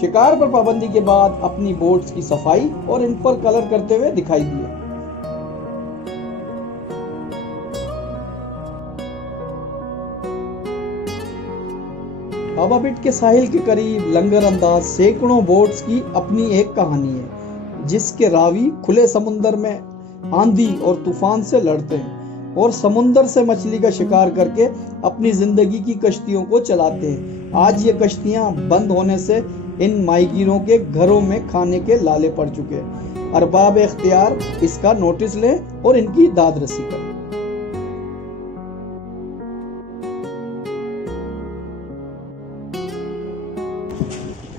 शिकार पर पाबंदी के बाद अपनी बोट्स की सफाई और इन पर कलर करते हुए दिखाई दिए। बाबा बिट के साहिल के करीब लंगर अंदाज सैकड़ों बोट्स की अपनी एक कहानी है, जिसके रावी खुले समुंदर में आंधी और तूफान से लड़ते हैं और समुंदर से मछली का शिकार करके अपनी जिंदगी की कश्तियों को चलाते हैं। आज ये कश्तियां बंद होने से इन माहीगीरों के घरों में खाने के लाले पड़ चुके हैं। अरबाब इख्तियार इसका नोटिस लें और इनकी दाद रसी करें।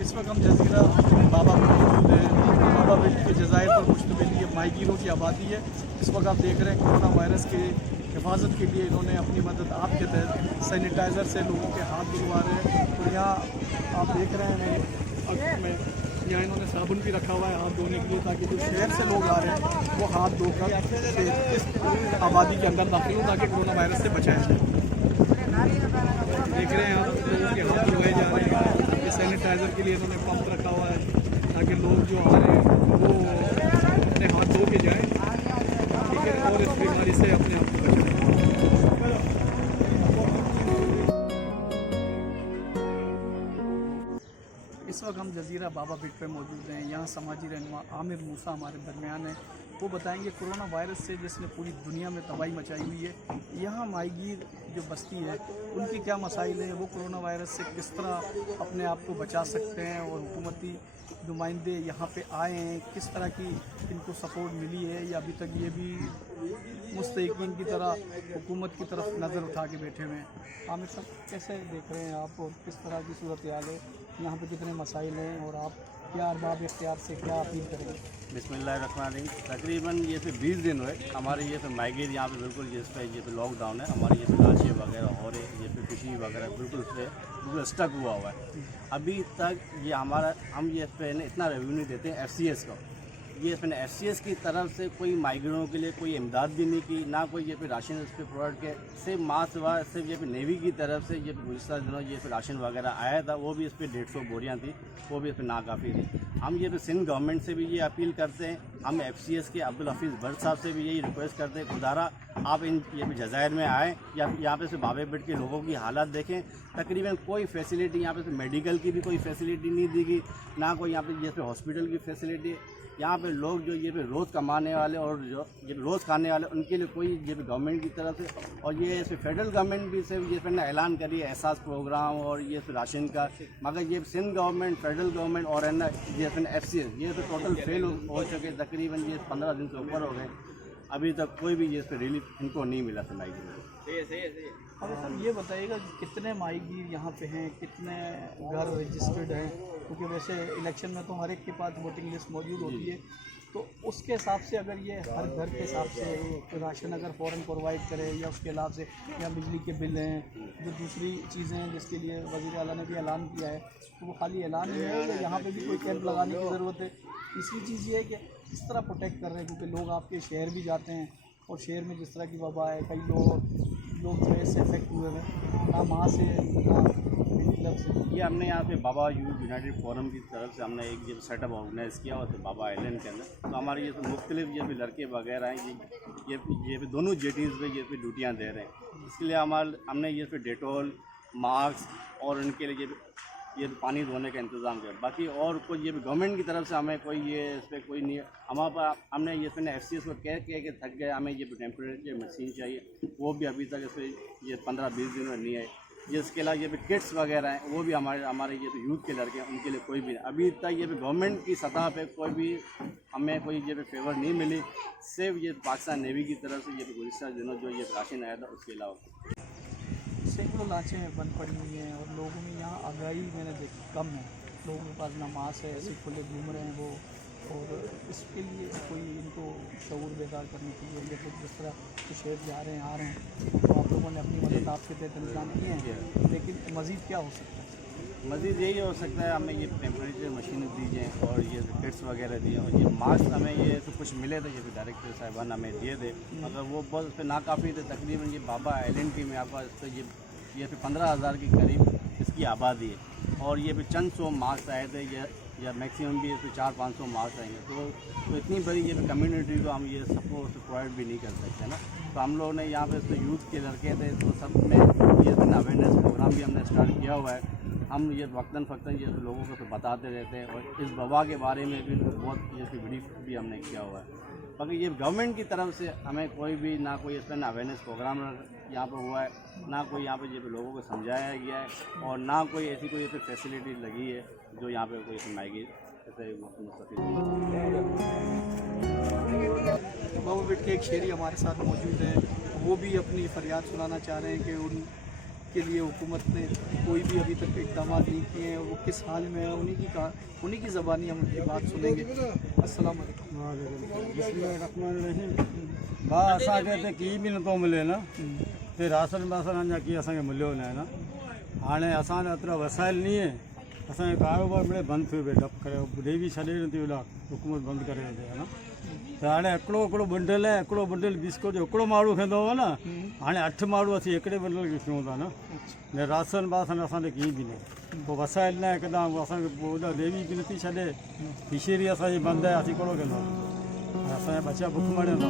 इस वक्त हम जजीरा बाबा मौजूद हैं। बाबा बिट के जज़ायर पर मुश्तमिल ये माहीगीरों की आबादी है। इस वक्त आप देख रहे हैं कोरोना वायरस के हिफाजत के लिए इन्होंने अपनी मदद आपके तहत सैनिटाइज़र से लोगों के हाथ धुलवा रहे हैं। और यहाँ आप देख रहे हैं में यहाँ इन्होंने साबुन भी रखा हुआ है हाथ धोने के लिए, ताकि जो शहर से लोग आ रहे हैं वो हाथ धोकर इस आबादी के अंदर दाखिल हो ताकि कोरोना वायरस से बचाया जाए। देख रहे हैं आप लोगों के हाथ धुलवाए जा रहे हैं। ये सैनिटाइज़र के लिए इन्होंने पंप रखा हुआ है ताकि लोग जो आ रहे हैं वो अपने हाथ धो के जाएँ, ठीक है, और इस बीमारी से अपने आप को बचाएं। इस वक्त हम जजीरा बाबा बिट पे मौजूद हैं। यहाँ समाजी रहनुमा आमिर मूसा हमारे दरमियान है। वो बताएंगे कोरोना वायरस से जिसने पूरी दुनिया में तबाही मचाई हुई है, यहाँ माहीगीर जो बस्ती है उनकी क्या मसाइल हैं, वो कोरोना वायरस से किस तरह अपने आप को बचा सकते हैं, और हुकूमती नुमाइंदे यहाँ पे आए हैं, किस तरह की इनको सपोर्ट मिली है, या अभी तक ये भी मुस्तहिकीन की तरह हुकूमत की तरफ नज़र उठा के बैठे हुए हैं। आमिर साहब, कैसे देख रहे हैं आप और किस तरह की सूरत हाल है, यहाँ पे कितने मसाइल हैं, और आप क्या अरबाब इख्तियार से क्या अपील करेंगे? बिस्मिल्लाहिर्रहमानिर्रहीम। तकरीबन ये पे 20 दिन हुए हमारे ये पे माहीगीर यहाँ पे बिल्कुल ये पे लॉकडाउन है। हमारे ये पे लाशें वगैरह हो रही है, ये पे फिशिंग वगैरह बिल्कुल स्टक हुआ हुआ है। अभी तक ये हमारा हम ये पे इतना रेवेन्यू देते हैं FCS को, ये इसमें FCS की तरफ से कोई माहीगीरों के लिए कोई इमदाद भी नहीं की, ना कोई ये पे राशन इस पर प्रोवाइड के। सिर्फ सिर्फ ये पे नेवी की तरफ से ये गुज़श्ता दिनों ये पे राशन वगैरह आया था, वो भी इस पर 150 बोरियाँ थी, वो भी इस पर नाकाफ़ी थी। हम ये पे सिंध गवर्नमेंट से भी ये अपील करते हैं, हम FCS के अब्दुल हफीज़ भट्ट साहब से भी यही रिक्वेस्ट करते हैं, खुदारा आप इन ये पे जज़ायर में आएँ या यहाँ पे से बाबा बिट के लोगों की हालत देखें। तकरीबन कोई फैसिलिटी यहाँ पे मेडिकल की भी कोई फैसिलिटी नहीं दी गई, ना कोई यहाँ पे ये पे हॉस्पिटल की फैसिलिटी। यहाँ पे लोग जो ये पे रोज़ कमाने वाले और जो ये रोज़ खाने वाले उनके लिए कोई ये पे गवर्नमेंट की तरफ से, और ये फेडरल गवर्नमेंट भी से ये पे ऐलान करी है एहसास प्रोग्राम और ये राशन का, मगर ये सिंध गवर्नमेंट, फेडरल गवर्नमेंट और है ना ये FCS ये तो टोटल फेल हो चुके। तकरीबन ये 15 दिन से ऊपर हो गए, अभी तक कोई भी ये रिलीफ इनको नहीं मिला सुनाई दी। अब सर ये बताइएगा कितने माहीगीर यहाँ पे हैं, कितने घर रजिस्टर्ड हैं, क्योंकि वैसे इलेक्शन में तो हर एक के पास वोटिंग लिस्ट मौजूद होती है, तो उसके हिसाब से अगर ये हर घर के हिसाब से राशन अगर फ़ौरन प्रोवाइड करे, या उसके अलावा से या बिजली के बिल हैं, जो दूसरी चीज़ें हैं जिसके लिए वज़ीर आला ने भी ऐलान किया है, तो वो खाली ऐलान ही है या यहाँ पे भी कोई कैंप लगाने की ज़रूरत है? तीसरी चीज़ ये है कि किस तरह प्रोटेक्ट कर रहे हैं, क्योंकि लोग आपके शहर भी जाते हैं और शहर में जिस तरह की वबा है, कई लोग जो है इससे इफेक्ट हुए हैं, ना वहाँ से ना क्लब से। ये हमने यहाँ पे बाबा यूथ यूनाइटेड फोरम की तरफ से हमने एक ये सेटअप ऑर्गेनाइज़ किया हुआ था बाबा आइलैंड के अंदर। तो हमारे ये तो मुख्तलिफ ये भी लड़के वगैरह हैं, ये भी दोनों जेटीज़ पे ये पे ड्यूटियाँ दे रहे हैं। इसके लिए हमने ये पे डेटोल, मास्क और उनके लिए ये पानी धोने का इंतज़ाम किया। बाकी और कोई ये गवर्नमेंट की तरफ से हमें कोई ये इस पर कोई नहीं है। हमने ये FCS को कह के थक गए, हमें ये टेम्परेचर मशीन चाहिए, वो भी अभी तक इस ये 15-20 दिन में नहीं है। जिसके अलावा ये भी किट्स वगैरह हैं, वो भी हमारे ये तो यूथ के लड़के हैं, उनके लिए कोई भी नहीं। अभी तक ये भी गवर्नमेंट की सतह पे कोई भी हमें कोई ये फेवर नहीं मिली, सिर्फ ये पाकिस्तान नेवी की तरफ से ये गुज़श्ता दिनों जो ये राशन आया था उसके अलावा। सैकड़ों लाशें बंद पड़ी हुई हैं और लोगों में यहाँ आगाही मैंने देखी कम है, लोगों के पास ना मास्क है, ऐसे खुले घूम रहे हैं वो, और इसके लिए कोई इनको शऊर बेदार करने के लिए, जैसे जिस तरह के शहर जा रहे हैं आ रहे हैं, तो आप लोगों ने अपनी मदद आपके तहत इंतजाम किए हैं, लेकिन मज़ीद क्या हो सकता है? मज़ीद यही हो सकता है, हमें ये टेम्परेचर मशीन दीजिए और ये किट्स वगैरह दिए, और ये मास्क हमें ये तो कुछ मिले थे, ये भी डायरेक्टर साहिबान हमें दिए थे, मगर वो बहुत उस पर नाकाफ़ी थे। तकरीबन ये बाबा आइलैंड की में आपका ये 15,000 के करीब इसकी आबादी है। और ये पे चंद 100 मार्क्स आए थे, या मैक्सिमम भी इस पर 400-500 मार्क्स आएंगे, तो इतनी बड़ी ये कम्युनिटी को हम ये सबको प्रोवाइड भी नहीं कर सकते ना। तो हम लोगों ने यहाँ पे इस यूथ के लड़के थे, तो सब में ये अवेयरनेस प्रोग्राम भी हमने स्टार्ट किया हुआ है। हम ये वक्तन फ़क्तन ये लोगों को तो बताते रहते हैं, और इस वबा के बारे में भी बहुत ये ब्रीफ भी हमने किया हुआ है। बाकी ये गवर्नमेंट की तरफ से हमें कोई भी ना कोई इस पर अवेयरनेस प्रोग्राम यहाँ पर हुआ है, ना कोई यहाँ पे ये लोगों को समझाया गया है, और ना कोई ऐसी कोई फैसिलिटी लगी है जो यहाँ पे कोई माइग्रेट ऐसे बाबा बिट के एक शेरी हमारे साथ मौजूद है, वो भी अपनी फरियाद सुनाना चाह रहे हैं कि उनके लिए हुकूमत ने कोई भी अभी तक इक़दाम नहीं किए हैं, वो किस हाल में है। उन्हीं की ज़बानी हम उनकी बात सुनेंगे। अस्सलाम भाउ असांखे हिते की बि नथो मिले न, ते राशन वासन अञा की असांखे मिलियो न आहे न। हाणे असां वटि एतिरा वसाइल नहीं है, असांजो कारोबार मिड़े बंदि थियो पियो, डप करे ॿुधे बि छॾे नथी ओॾा हुकूमत बंदि करे वठे है न। त हाणे हिकिड़ो बंडल आहे, हिकिड़ो बंडल बिस्कुट जो हिकिड़ो माण्हू खंदो हो न, हाणे 8 माण्हू असीं हिकिड़े बंडल खे खयूं था न। राशन वासन असांखे की बि न, पोइ वसाइल न आहे हिकदमि, असांखे पोइ ओॾा देवी बि नथी छॾे, फिशरी असांजी बंदि आहे, असीं कहिड़ो कंदासीं, असांजा बच्चा बुख मरंदा।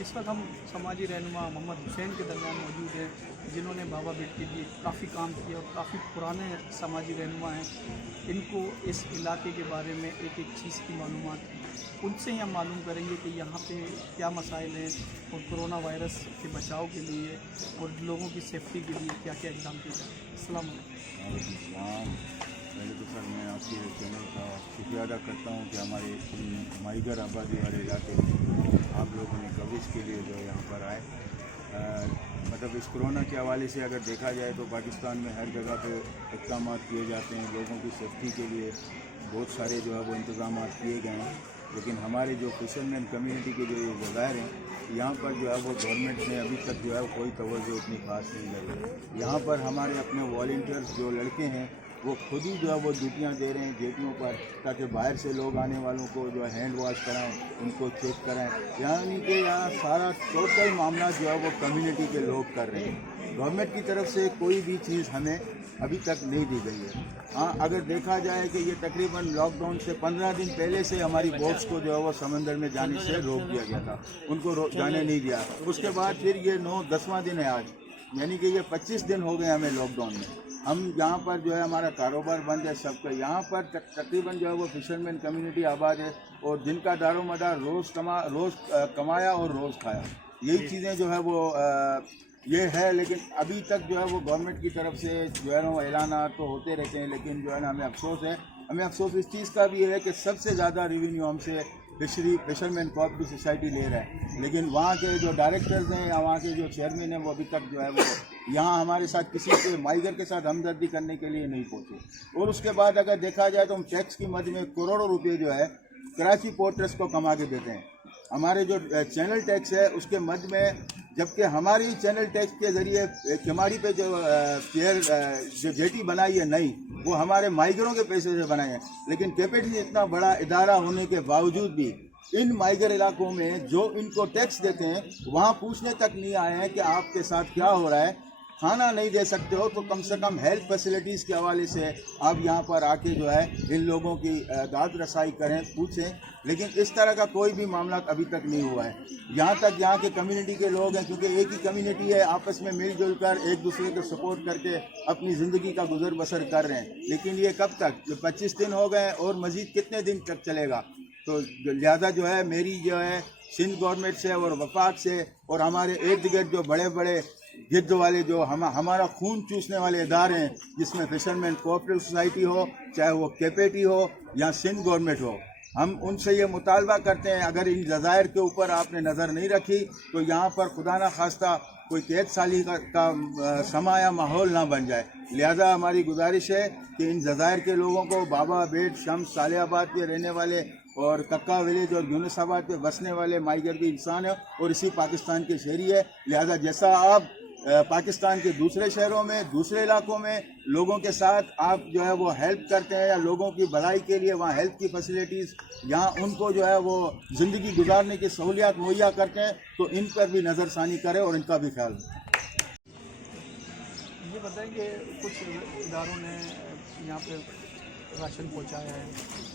इस वक्त हम समाजी रहनुमा मोहम्मद हुसैन के दरमियान मौजूद हैं, जिन्होंने बाबा बिट के लिए काफ़ी काम किया और काफ़ी पुराने समाजी रहनुमा हैं। इनको इस इलाके के बारे में एक एक चीज़ की मालूमात है, उनसे ही हम मालूम करेंगे कि यहाँ पे क्या मसाइल हैं, और कोरोना वायरस के बचाव के लिए और लोगों की सेफ्टी के लिए क्या क्या इक़दाम किए जाए। अस्सलाम वालेकुम। पहले तो सर मैं आपके चैनल का शुक्रिया अदा करता हूँ कि हमारे माइगर आबादी वाले इलाके में आप लोगों ने कवरेज के लिए जो यहाँ पर आए। मतलब इस कोरोना के हवाले से अगर देखा जाए तो पाकिस्तान में हर जगह पे इक़दाम किए जाते हैं, लोगों की सेफ्टी के लिए बहुत सारे जो है वो इंतज़ाम किए गए हैं, लेकिन हमारे जो फिशरमैन कम्युनिटी के जो ये जगह हैं, यहाँ पर जो है वो गवर्नमेंट ने अभी तक जो है कोई तवज्जो इतनी खास नहीं करी। यहाँ पर हमारे अपने वॉलंटियर्स जो लड़के हैं वो खुद ही जो है वो ड्यूटियाँ दे रहे हैं गेटों पर, ताकि बाहर से लोग आने वालों को जो है हैंड वॉश कराएं, उनको चेक कराएं। यानी कि यहाँ सारा टोटल मामला जो है वो कम्युनिटी के लोग कर रहे हैं। गवर्नमेंट की तरफ से कोई भी चीज़ हमें अभी तक नहीं दी गई है। हाँ, अगर देखा जाए कि ये तकरीबन लॉकडाउन से 15 दिन पहले से हमारी बोट्स को जो है वो समंदर में जाने से रोक दिया गया था, उनको जाने नहीं दिया। उसके बाद फिर ये 9-10वां दिन है आज, यानी कि ये 25 दिन हो गए हमें लॉकडाउन में। हम यहाँ पर जो है हमारा कारोबार बंद है सबका। यहाँ पर तकरीबन जो है वो फिशरमैन कम्युनिटी आबाद है, और जिनका दारोमदार रोज़ कमाया और रोज़ खाया, यही चीज़ें जो है वो ये है। लेकिन अभी तक जो है वो गवर्नमेंट की तरफ से जो है ना वो ऐलानात तो होते रहते हैं, लेकिन जो है ना हमें अफसोस इस चीज़ का भी है कि सबसे ज़्यादा रेवेन्यू हमसे फिशरमैन कोऑपरेटिव सोसाइटी ले रहा है, लेकिन वहाँ के जो डायरेक्टर्स हैं या वहाँ के जो चेयरमैन हैं वो अभी तक जो है वो यहाँ हमारे साथ किसी के माइगर के साथ हमदर्दी करने के लिए नहीं पहुँचे। और उसके बाद अगर देखा जाए तो हम टैक्स की मद में करोड़ों रुपये जो है कराची पोर्ट ट्रस्ट को कमा के देते हैं। हमारे जो चैनल टैक्स है उसके मद में, जबकि हमारी चैनल टैक्स के ज़रिए किमाड़ी पे जो जेटी बनाई है नई, वो हमारे माइगरों के पैसे से बनाए हैं, लेकिन कैपिटल इतना बड़ा इदारा होने के बावजूद भी इन माइगर इलाकों में जो इनको टैक्स देते हैं वहाँ पूछने तक नहीं आए हैं कि आपके साथ क्या हो रहा है। खाना नहीं दे सकते हो तो कम से कम हेल्थ फैसिलिटीज़ के हवाले से आप यहाँ पर आके जो है इन लोगों की दाद रसाई करें, पूछें, लेकिन इस तरह का कोई भी मामला अभी तक नहीं हुआ है। यहाँ तक यहाँ के कम्युनिटी के लोग हैं, क्योंकि एक ही कम्युनिटी है, आपस में मिलजुल कर एक दूसरे को सपोर्ट करके अपनी ज़िंदगी का गुजर बसर कर रहे हैं। लेकिन ये कब तक, ये 25 दिन हो गए और मज़ीद कितने दिन तक चलेगा? तो लिहाजा जो है मेरी जो है सिंध गवर्नमेंट से और वफाक से और हमारे इर्द गिर्द जो बड़े बड़े गिद्ध वाले जो हमारा खून चूसने वाले इदारे हैं, जिसमें फिशरमैन कोऑपरेटिव सोसाइटी हो, चाहे वो केपेटी हो या सिंध गवर्नमेंट हो, हम उनसे ये मुतालबा करते हैं अगर इन जज़ायर के ऊपर आपने नज़र नहीं रखी तो यहाँ पर खुदा न खास्ता कोई कैद साली का समा या माहौल ना बन जाए। लिहाजा हमारी गुजारिश है कि इन जज़ायर के लोगों को बाबा बेट शम्स सालेहाबाद के रहने वाले और कक्का विलेज और यूनुसाबाद पे बसने वाले माइगर भी इंसान है और इसी पाकिस्तान के शहरी है। लिहाजा जैसा आप पाकिस्तान के दूसरे शहरों में, दूसरे इलाकों में लोगों के साथ आप जो है वो हेल्प करते हैं या लोगों की भलाई के लिए वहाँ हेल्थ की फैसिलिटीज़, यहाँ उनको जो है वो ज़िंदगी गुजारने की सहूलियात मुहैया करते हैं, तो इन पर भी नज़रसानी करें और इनका भी ख्याल रखें। ये बताएं कि कुछ इदारों ने यहाँ पे राशन पहुँचाया है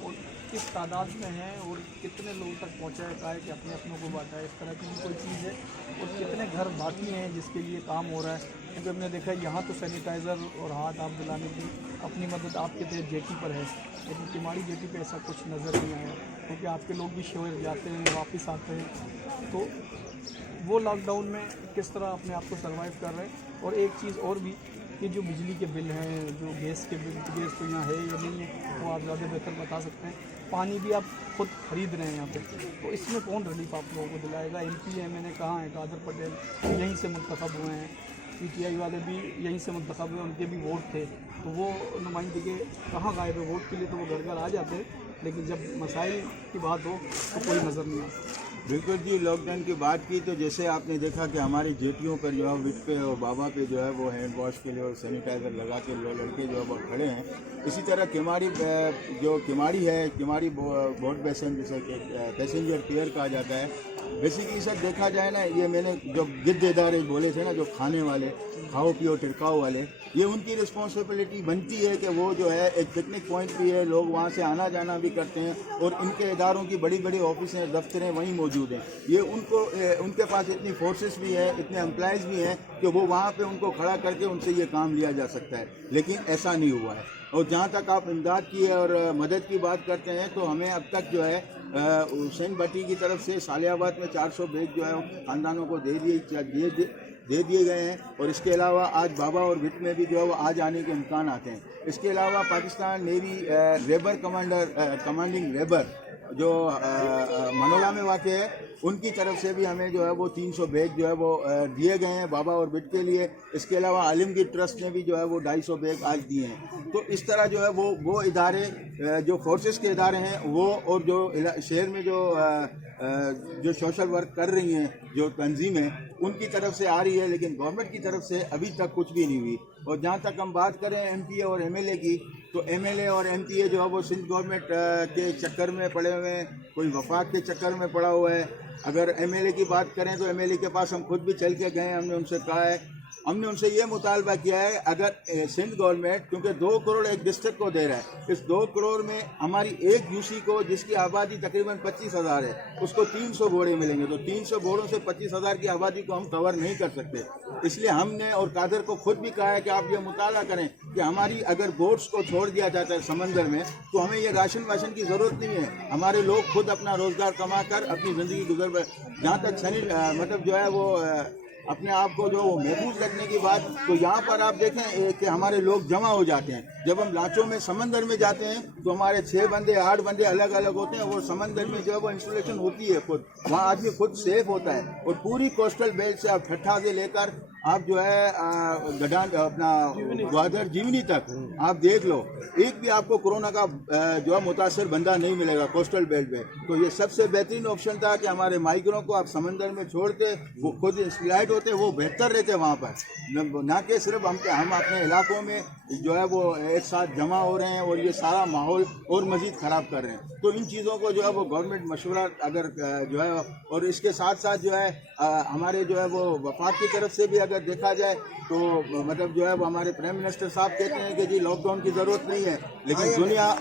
और किस तादाद में है और कितने लोगों तक पहुँचाया, कहा है कि अपने अपनों को बांटा है, इस तरह की कोई चीज़ है, और कितने घर बाकी हैं जिसके लिए काम हो रहा है? क्योंकि हमने देखा यहाँ तो सैनिटाइज़र और हाथ आप दिलाने की अपनी मदद आपके तहत जेटी पर है, लेकिन किमाड़ी जेटी पे ऐसा कुछ नज़र नहीं आया, क्योंकि आपके लोग भी शहर जाते हैं वापस आते हैं, तो वो लॉकडाउन में किस तरह अपने आप को सर्वाइव कर रहे हैं? और एक चीज़ और भी कि जो बिजली के बिल हैं, जो गैस के बिल, गैस तो यहाँ है या नहीं है वो आप ज़्यादा बेहतर बता सकते हैं, पानी भी आप खुद खरीद रहे हैं यहाँ पे, तो इसमें कौन रिलीफ आप लोगों को दिलाएगा? MP MNA कहाँ है? कादर पटेल यहीं से मुंतखब हुए हैं, PTI वाले भी यहीं से मुंतखब हुए, उनके भी वोट थे, तो वो नुमाइंदगी कहाँ गायब है? वोट के लिए तो वो घर घर आ जाते हैं, लेकिन जब मसाइल की बात हो तो कोई नज़र नहीं आता। बिल्कुल जी, लॉकडाउन की बात की तो जैसे आपने देखा कि हमारी जेटियों पर जो है विट पे और बाबा पे जो है वो हैंड वॉश के लिए और सैनिटाइज़र लगा के लड़के जो है वो खड़े हैं। इसी तरह किमाड़ी जो किमाड़ी है, किमाड़ी बोट पैसेंजर पियर कहा जाता है। बेसिकली सर देखा जाए ना, ये मैंने जो गिद्ध इदारे बोले थे ना, जो खाने वाले, खाओ पियो टिरकाओ वाले, ये उनकी रिस्पॉन्सिबिलिटी बनती है कि वो जो है एक पिकनिक पॉइंट भी है, लोग वहाँ से आना जाना भी करते हैं और इनके इदारों की बड़ी बड़ी ऑफिसें दफ्तरें वहीं मौजूद हैं। ये उनके पास इतनी फोर्सेस भी है, इतने एम्प्लॉयज़ भी हैं कि वो वहाँ पे उनको खड़ा करके उनसे ये काम लिया जा सकता है, लेकिन ऐसा नहीं हुआ है। और जहाँ तक आप इमदाद की और मदद की बात करते हैं तो हमें अब तक जो है हुसैन भट्टी की तरफ से सालियाबाद में 400 बैग जो है खानदानों को दे दिए गए हैं, और इसके अलावा आज बाबा और विट में भी जो है वो आज आने के इम्कान आते हैं। इसके अलावा Pakistan navy rebar commanding rebar जो मनोला में वाक़ है, उनकी तरफ से भी हमें जो है वो 300 बैग जो है वो दिए गए हैं बाबा और बिट के लिए। इसके अलावा आलमगीर ट्रस्ट ने भी जो है वो 250 बैग आज दिए हैं। तो इस तरह जो है वो इदारे जो फोर्सेस के इदारे हैं वो, और जो शहर में जो सोशल वर्क कर रही हैं जो तंजीमें, उनकी तरफ से आ रही है, लेकिन गवर्नमेंट की तरफ से अभी तक कुछ भी नहीं हुई। और जहाँ तक हम बात करें MPA और MLA की, तो MLA और MPA जो है वो सिंध गवर्नमेंट के चक्कर में पड़े हुए हैं, कोई वफाक के चक्कर में पड़ा हुआ है। अगर MLA की बात करें तो MLA के पास हम खुद भी चल के गए, हमने उनसे कहा है, हमने उनसे ये मुतालबा किया है, अगर सिंध गवर्नमेंट क्योंकि 2 करोड़ एक डिस्ट्रिक्ट को दे रहा है, इस 2 करोड़ में हमारी एक यूसी को जिसकी आबादी तकरीबन 25,000 है, उसको 300 घोड़े मिलेंगे, तो 300 घोड़ों से 25,000 की आबादी को हम कवर नहीं कर सकते। इसलिए हमने और कादर को खुद भी कहा है कि आप ये मुताला करें कि हमारी अगर बोट्स को छोड़ दिया जाता है समंदर में तो हमें ये राशन वाशन की ज़रूरत नहीं है, हमारे लोग खुद अपना रोज़गार कमा कर अपनी ज़िंदगी गुजर। जहाँ तक मतलब जो है वो अपने आप को जो महफूज रखने की बात, तो यहाँ पर आप देखें कि हमारे लोग जमा हो जाते हैं। जब हम लाचों में समंदर में जाते हैं तो हमारे 6 बंदे 8 बंदे अलग अलग होते हैं, वो समंदर में जो है वो इंस्टॉलेशन होती है खुद, वहाँ आदमी खुद सेफ होता है। और पूरी कोस्टल बेल्ट से आप ठट्ठा से लेकर आप जो है गडान अपना ग्वादर जीवनी तक आप देख लो, एक भी आपको कोरोना का जो है मुतासर बंदा नहीं मिलेगा कोस्टल बेल्ट में। तो ये सबसे बेहतरीन ऑप्शन था कि हमारे माइग्रों को आप समंदर में छोड़ते, वो खुद इंस्लाइड होते, वो बेहतर रहते वहाँ पर, ना कि सिर्फ हम अपने इलाकों में जो है वो एक साथ जमा हो रहे हैं और ये सारा माहौल और मज़ीद ख़राब कर रहे हैं। तो इन चीज़ों को जो है वो गवर्नमेंट मशवरा अगर जो है, और इसके साथ साथ जो है हमारे जो है वो वफाक की तरफ से भी अगर देखा जाए तो मतलब जो है वो हमारे प्राइम मिनिस्टर साहब कहते हैं कि जी लॉकडाउन की ज़रूरत नहीं है, लेकिन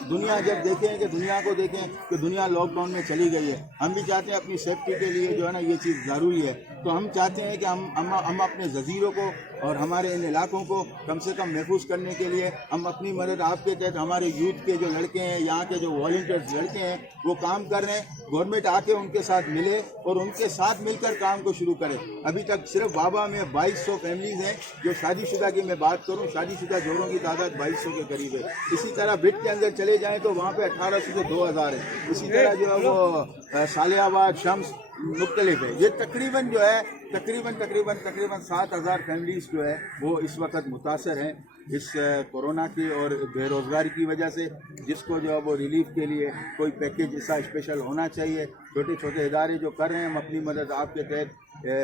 दुनिया जब देखें कि दुनिया को देखें कि दुनिया लॉकडाउन में चली गई है। हम भी चाहते हैं अपनी सेफ्टी के लिए जो है ना ये चीज़ ज़रूरी है, तो हम चाहते हैं कि हम अपने जजीरों को और हमारे इन इलाकों को कम से कम महफूज करने के लिए हम अपनी मदद आपके तहत, हमारे यूथ के जो लड़के हैं, यहाँ के जो वॉलंटियर्स लड़के हैं वो काम कर रहे हैं। गवर्नमेंट आके उनके साथ मिले और उनके साथ मिलकर काम को शुरू करे। अभी तक सिर्फ बाबा में 2200 फैमिलीज़ हैं जो शादीशुदा की मैं बात करूं, शादीशुदा जोड़ों की तादाद 2200 के करीब है। इसी तरह बिट के अंदर चले जाएं तो वहाँ पे 1800 से 2000 है। इसी तरह जो है वो सालियाबाद शम्स मुख्तलिफ है। ये तकरीबन जो है तकरीबन 7000 फैमिलीज़ जो है वो इस वक्त मुतासर हैं इस कोरोना की और बेरोज़गारी की वजह से, जिसको जो है वो रिलीफ के लिए कोई पैकेज ऐसा स्पेशल होना चाहिए। छोटे छोटे इदारे जो कर रहे हैं हम अपनी मदद आपके तहत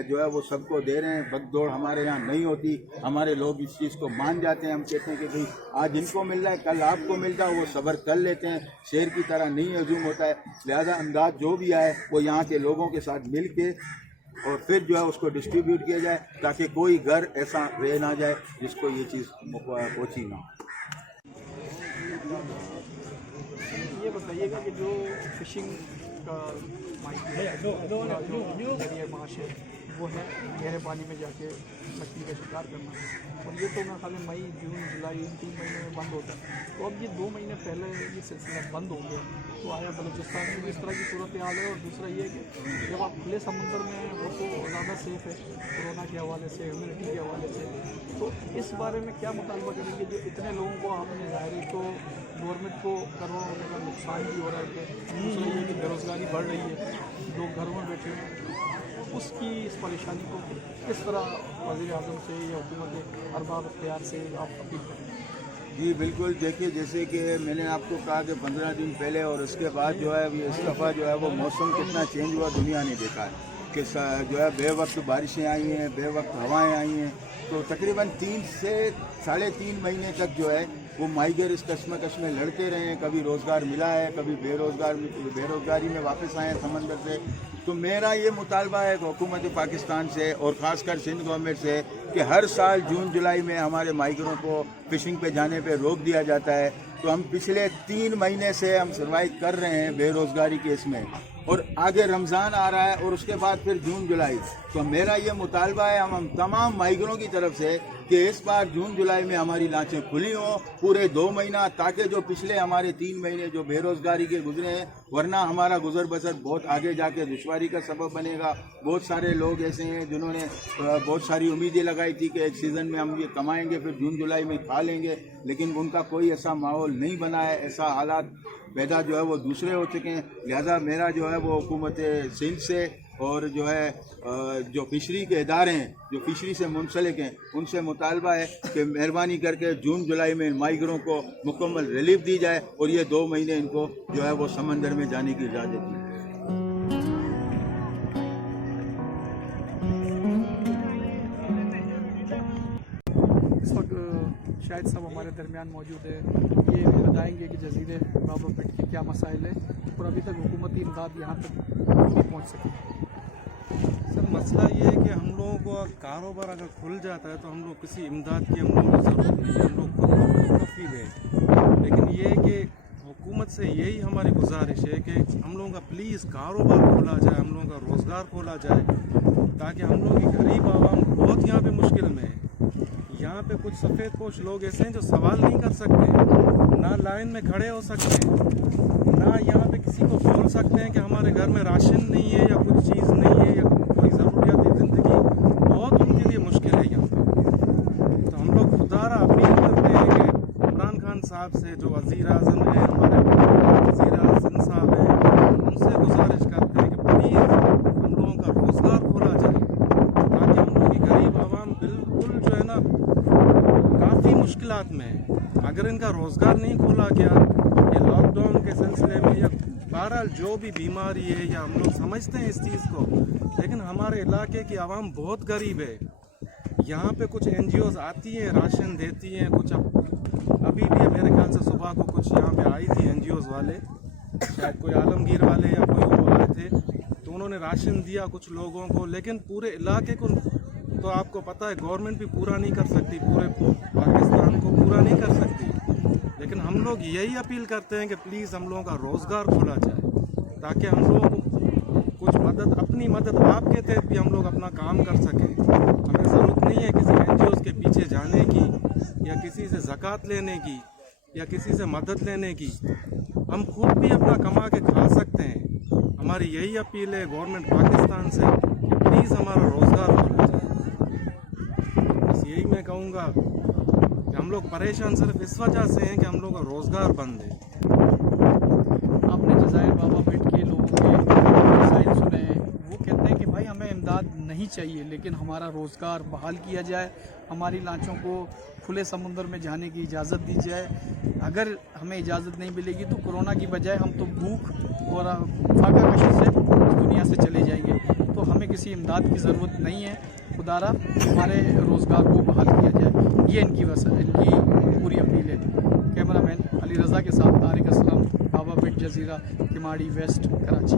जो है वो सबको दे रहे हैं। भगदौड़ हमारे यहाँ नहीं होती, हमारे लोग इस चीज़ को मान जाते हैं। हम कहते हैं कि भाई आज इनको मिल रहा है कल आपको मिलता है, वो सब्र कर लेते हैं। शेर की तरह नहीं हजूम होता है, लिहाजा अंदाज जो भी आए वो यहाँ के लोगों के साथ मिल के और फिर जो है उसको डिस्ट्रीब्यूट किया जाए ताकि कोई घर ऐसा रह ना जाए जिसको ये चीज़ पहुँची ना। ये बताइएगा कि जो फिशिंग का माश है वो है गहरे पानी में जाके मछली का शिकार करना, और ये तो मैं खाली मई जून जुलाई इन 3 महीने में बंद होता है। तो अब ये 2 महीने पहले ये सिलसिला बंद हो गया, तो आया बलूचिस्तान में भी इस तरह की सूरत हाल है। और दूसरा ये है कि जब आप खुले समुद्र में हैं वो तो ज़्यादा सेफ़ है कोरोना के हवाले से, ह्यूमिडिटी के हवाले से। तो इस बारे में क्या मुतालबा करेंगे जो इतने लोगों को आपने ज़ाहिर तो गवर्नमेंट को करोड़ों रुपये का नुकसान भी हो रहा है, दूसरा ये कि बेरोज़गारी बढ़ रही है, लोग घरों में बैठे हैं, उसकी इस परेशानी को किस तरह वज़ीर आज़म से या हुकूमत अरबाब अख्तियार से आप अपील करें? जी बिल्कुल, देखिए जैसे कि मैंने आपको कहा कि 15 दिन पहले और उसके बाद जो है इस दफ़ा जो है वो मौसम कितना चेंज हुआ दुनिया ने देखा है कि जो है बेवक्त बारिशें आई हैं, बेवक्त हवाएं आई हैं। तो तकरीबन 3 से 3.5 महीने तक जो है वो माहीगर इस कश्मकश में लड़ते रहे हैं, कभी रोज़गार मिला है, कभी बेरोज़गारी में वापस आए हैं समंदर से। तो मेरा ये मुतालबा है हुकूमत पाकिस्तान से और ख़ासकर सिंध गवर्नमेंट से कि हर साल जून जुलाई में हमारे माहीगरों को फ़िशिंग पे जाने पे रोक दिया जाता है। तो हम पिछले 3 महीने से हम सर्वाइव कर रहे हैं बेरोज़गारी के इसमें, और आगे रमज़ान आ रहा है और उसके बाद फिर जून जुलाई। तो मेरा ये मुतालबा है हम तमाम माहीगरों की तरफ से कि इस बार जून जुलाई में हमारी लांचें खुली हों पूरे 2 महीना, ताकि जो पिछले हमारे 3 महीने जो बेरोज़गारी के गुजरे हैं, वरना हमारा गुजर बसर बहुत आगे जाके दुश्वारी का सबब बनेगा। बहुत सारे लोग ऐसे हैं जिन्होंने बहुत सारी उम्मीदें लगाई थी कि एक सीज़न में हम ये कमाएंगे फिर जून जुलाई में खा लेंगे, लेकिन उनका कोई ऐसा माहौल नहीं बना है, ऐसा हालात पैदा जो है वो दूसरे हो चुके हैं। लिहाजा मेरा जो है वो हुकूमत सिंध से और जो है जो फिशरी के इदारे हैं जो फिशरी से मुंसलिक हैं उनसे मुतालबा है कि मेहरबानी करके जून जुलाई में माहीगरों को मुकम्मल रिलीफ दी जाए और ये 2 महीने इनको जो है वो समंदर में जाने की इजाज़त दी। इस वक्त शाहिद साहब हमारे दरमियान मौजूद है, ये भी बताएंगे कि जजीरे बाबा पेट के क्या मसाइल है और अभी तक हुकूमती इमदाद यहाँ तक नहीं पहुँच सकी। सर मसला ये है कि हम लोगों को कारोबार अगर खुल जाता है तो हम लोग किसी इमदाद की हम लोगों को ज़रूरत नहीं है, हम लोग खुद काफ़ी है। लेकिन ये है कि हुकूमत से यही हमारी गुजारिश है कि हम लोगों का प्लीज़ कारोबार खोला जाए, हम लोगों का रोज़गार खोला जाए, ताकि हम लोग की गरीब आवाम बहुत यहाँ पे मुश्किल में है। यहाँ पे कुछ सफ़ेद पोश लोग ऐसे हैं जो सवाल नहीं कर सकते, ना लाइन में खड़े हो सकते हैं, ना यहाँ पे किसी को बोल सकते हैं कि हमारे घर में राशन नहीं है या कुछ चीज़ नहीं है या कोई ज़रूरियाती ज़िंदगी बहुत उनके लिए मुश्किल है यहाँ पे। तो हम लोग खुदारा अपील करते हैं कि इमरान खान साहब से, जो वज़ीर आज़म है, हमारे वज़ीर आज़म साहब हैं, उनसे गुजारिश करते हैं कि प्लीज़ हम लोगों का रोज़गार खोला जाए, ताकि हम लोग की गरीब आवाम बिल्कुल जो है ना काफ़ी मुश्किलात में है। अगर इनका रोज़गार नहीं खोला गया ये लॉकडाउन के सिलसिले में या बहरहाल जो भी बीमारी है, या हम लोग समझते हैं इस चीज़ को, लेकिन हमारे इलाके की आवाम बहुत गरीब है। यहाँ पे कुछ NGOs आती हैं, राशन देती हैं, कुछ अभी भी मेरे ख्याल से सुबह को कुछ यहाँ पे आई थी NGOs वाले, शायद कोई आलमगीर वाले या कोई वो आए थे, तो उन्होंने राशन दिया कुछ लोगों को, लेकिन पूरे इलाके को तो आपको पता है गवर्नमेंट भी पूरा नहीं कर सकती, पूरे पाकिस्तान को पूरा नहीं कर सकती। लेकिन हम लोग यही अपील करते हैं कि प्लीज़ हम लोगों का रोज़गार खोला जाए, ताकि हम लोगों को कुछ मदद, अपनी मदद आपके तहत भी हम लोग अपना काम कर सकें। हमें ज़रूरत नहीं है किसी NGOs के पीछे जाने की या किसी से ज़कात लेने की या किसी से मदद लेने की। हम खुद भी अपना कमा के खा सकते हैं। हमारी यही अपील है गवर्नमेंट पाकिस्तान से कि प्लीज़ हमारा रोज़गार खोला जाए। बस यही मैं कहूँगा कि हम लोग परेशान सिर्फ इस वजह से हैं कि हम लोग का रोज़गार बंद है। आपने जज़ायर बाबा पेट के लोगों के मसाइल सुने हैं, वो कहते हैं कि भाई हमें इमदाद नहीं चाहिए, लेकिन हमारा रोज़गार बहाल किया जाए, हमारी लांचों को खुले समुद्र में जाने की इजाज़त दी जाए। अगर हमें इजाज़त नहीं मिलेगी तो कोरोना की बजाय हम तो भूख और फाका कशी से इस दुनिया से चले जाएंगे। तो हमें किसी इमदाद की ज़रूरत नहीं है, खुदारा हमारे रोज़गार को बहाल किया जाए। ये इनकी पूरी अपील है। कैमरामैन अली रज़ा के साथ तारिक असलम, बाबा पेट जजीरा, किमाड़ी वेस्ट, कराची।